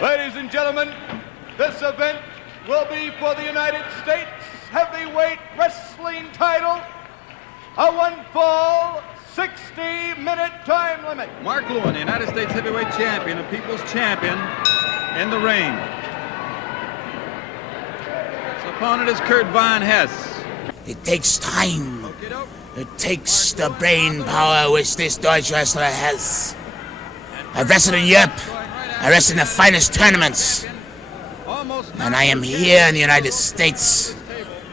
Ladies and gentlemen, this event will be for the United States heavyweight wrestling title, a one-fall, 60-minute time limit. Mark Lewin, the United States heavyweight champion, a people's champion in the ring. His opponent is Kurt Von Hess. It takes time. It takes the brain power which this Deutsche wrestler has. I've wrestled in Europe. I wrestle in the finest tournaments. And I am here in the United States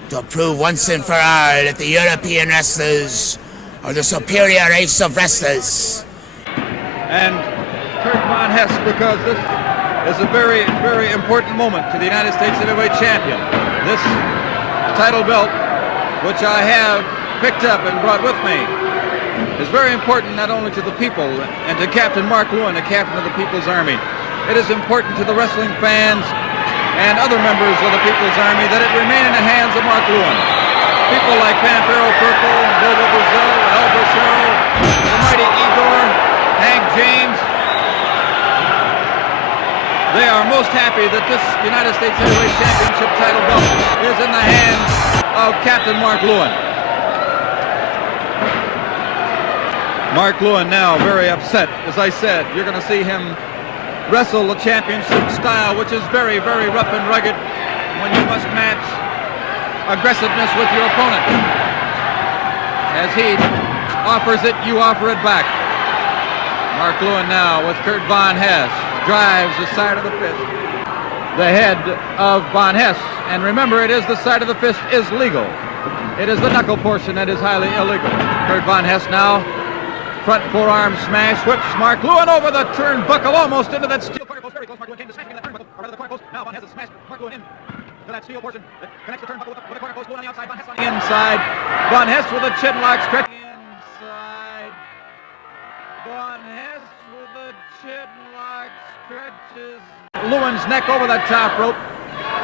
to prove once and for all that the European wrestlers are the superior race of wrestlers. And Kurt Von Hess, because this is a very, very important moment to the United States heavyweight champion. This title belt, which I have picked up and brought with me, is very important not only to the people and to Captain Mark Lewin, the captain of the People's Army. It is important to the wrestling fans and other members of the People's Army that it remain in the hands of Mark Lewin. People like Pampero Purple, Bobo Brazil, El Bracero, the mighty Igor, Hank James, they are most happy that this United States Heavyweight Championship title belt is in the hands of Captain Mark Lewin. Mark Lewin now very upset. As I said, you're going to see him wrestle the championship style, which is very, very rough and rugged when you must match aggressiveness with your opponent. As he offers it, you offer it back. Mark Lewin now with Kurt Von Hess drives the side of the fist, the head of Von Hess. And remember, it is the side of the fist is legal. It is the knuckle portion that is highly illegal. Kurt Von Hess now, front forearm smash, whips Mark Lewin over the turnbuckle, almost into that steel corner post. Very close. Mark Lewin came to smashing that turnbuckle, or rather the corner post. Now Von Hess has smashed Mark Lewin into that steel portion that connects the turnbuckle with the corner post. Lewin on the outside, Von Hess on the inside. Von Hess with a chin lock, stretch inside. Von Hess with a chin lock, stretches Lewin's neck over the top rope.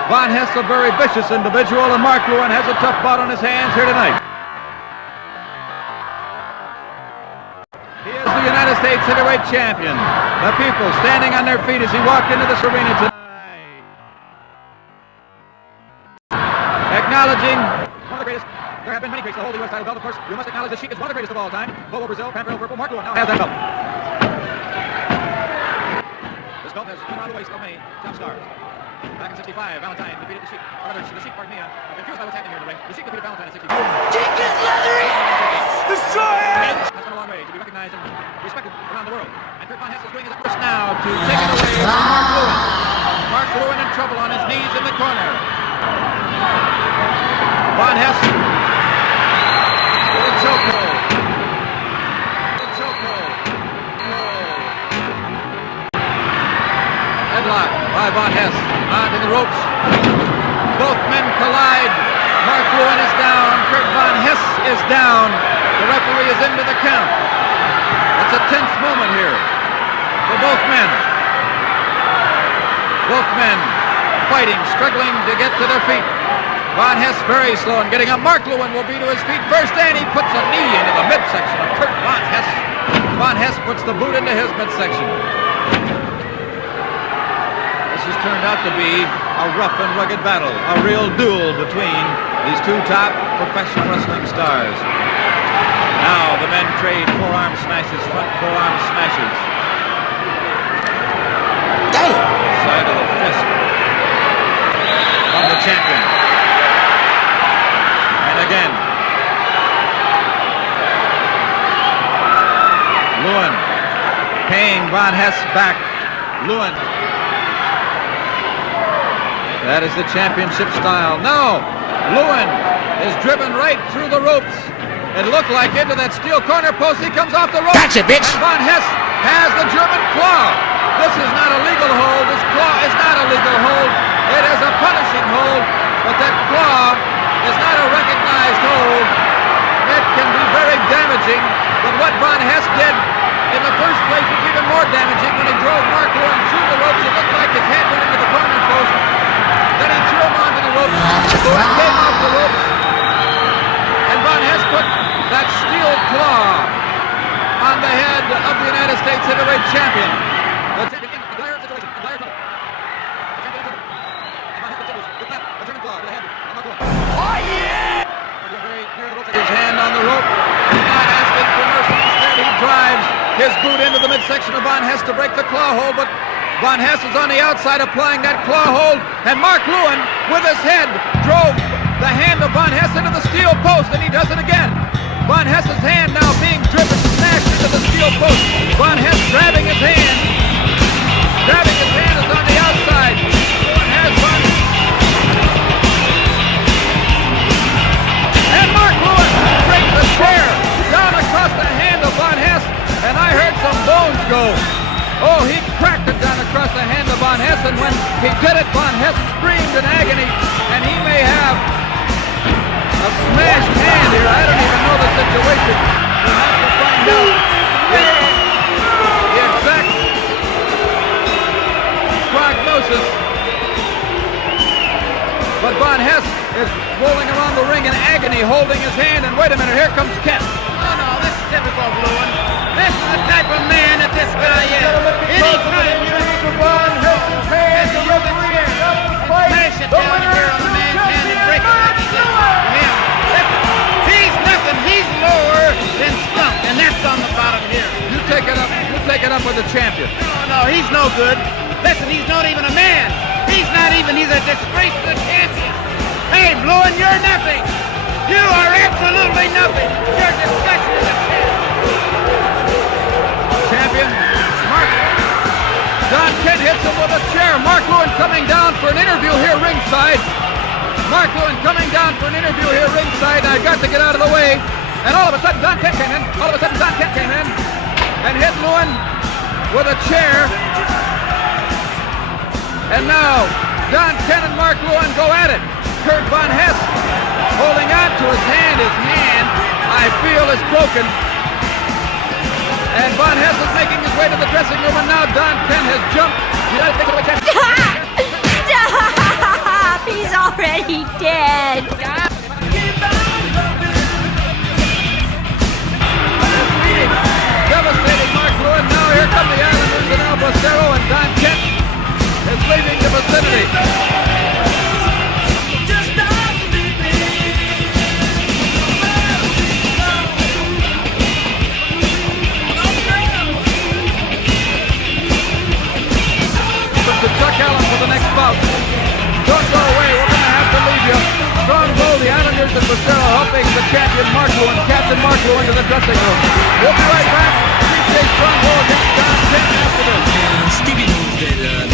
Von Hess, a very vicious individual, and Mark Lewin has a tough bout on his hands here tonight. He is the United States heavyweight champion. The people standing on their feet as he walked into this arena tonight. Acknowledging one of the greatest. There have been many greats to hold the U.S. title belt. Of course, you must acknowledge that she is one of the greatest of all time. Bobo Brazil, Pampero Purple, Mark Lewin now has that belt. This belt has been around the waist of many top stars. Back in 65, Valentine defeated the Sheik. Or rather, the Sheik, pardon me. I'm confused by what's happening here in the ring. The Sheik defeated Valentine in 65. Kick his leathery ass! Destroy it! Has come a long way to be recognized and respected around the world. And Kurt Von Hess is doing his utmost now to take it away from Mark Lewin. Mark Lewin in trouble on his knees in the corner. Von Hess with a chokehold. Headlock by Von Hess onto the ropes. Both men collide. Mark Lewin is down. Kurt Von Hess is down. The referee is into the count. It's a tense moment here for both men. Both men fighting, struggling to get to their feet. Von Hess very slow in getting up. Mark Lewin will be to his feet first, and he puts a knee into the midsection of Kurt Von Hess. Von Hess puts the boot into his midsection. This has turned out to be a rough and rugged battle, a real duel between these two top professional wrestling stars. Now the men trade forearm smashes, front forearm smashes. Side of the fist from the champion. And again. Lewin paying Von Hess back. Lewin. That is the championship style. No! Lewin is driven right through the ropes. It looked like into that steel corner post. He comes off the ropes. Gotcha, bitch! And Von Hess has the German claw. This is not a legal hold. This claw is not a legal hold. It is a punishing hold. But that claw is not a recognized hold. It can be very damaging. But what Von Hess did in the first place was even more damaging when he drove Mark Lewin through the ropes. It looked like his head went into the corner post. Then he threw him onto the ropes. Lewin came off the ropes. And Von Hess put that steel claw on the head of the United States heavyweight champion. The champion in a dire situation, a dire trouble. the rope. He's not asking for mercy. Instead, he drives his boot into the midsection of Von Hess to break the claw hold, but Von Hess is on the outside applying that claw hold, and Mark Lewin, with his head, drove the hand of Von Hess into the steel post, and he does it again. Von Hess's hand now being driven, smashed into the steel post. Von Hess grabbing his hand. Grabbing his hand is on the outside. Lewin has Von Hess. And Mark Lewin breaks the chair down across the hand of Von Hess, and I heard some bones go. Oh, he cracked it down across the hand of Von Hess, and when he did it, Von Hess screamed in agony, and he may have a smashed hand here. I don't even know the situation. We'll have to find out the exact prognosis. But Von Hess is rolling around the ring in agony, holding his hand, and wait a minute, here comes Kent. No, this is typical of Lewin. This is the type of man that this guy is. Anytime you Von Hess's hand, the referee is up to fight. smash it down here on the man's hand and break it like he did to him. Listen, he's nothing. He's lower than Stump, and that's on the bottom here. You take it up. You take it up with the champion. No, he's no good. Listen, he's not even a man. He's not even. He's a disgrace to the champion. Hey, Lewin, you're nothing. You are absolutely nothing. You're disgusting as a champion. Champion. Mark. Don Kent hits him with a chair. Mark Lewin coming down for an interview here ringside. Mark Lewin coming down for an interview here ringside. I got to get out of the way. And all of a sudden, Don Kent came in. All of a sudden, Don Kent came in and hit Lewin with a chair. And now, Don Kent and Mark Lewin go at it. Kurt Von Hess holding on to his hand. His hand, I feel, is broken. And Von Hess is making his way to the dressing room, and now Don Kent has jumped. United States Heavyweight Champion. Stop! He's already dead. Devastating Mark Lewin. Now here come the Islanders and Al Bocero, and Don Kent is leaving the vicinity. To Chuck Allen for the next bout. Don't go away. We're going to have to leave you. Strongbow, the Islanders, and Bocero helping the champion Mark Lewin, Captain Mark Lewin, to the dressing room. We'll be right back. CJ Strongbow against Don Kent after this. Stevie knows that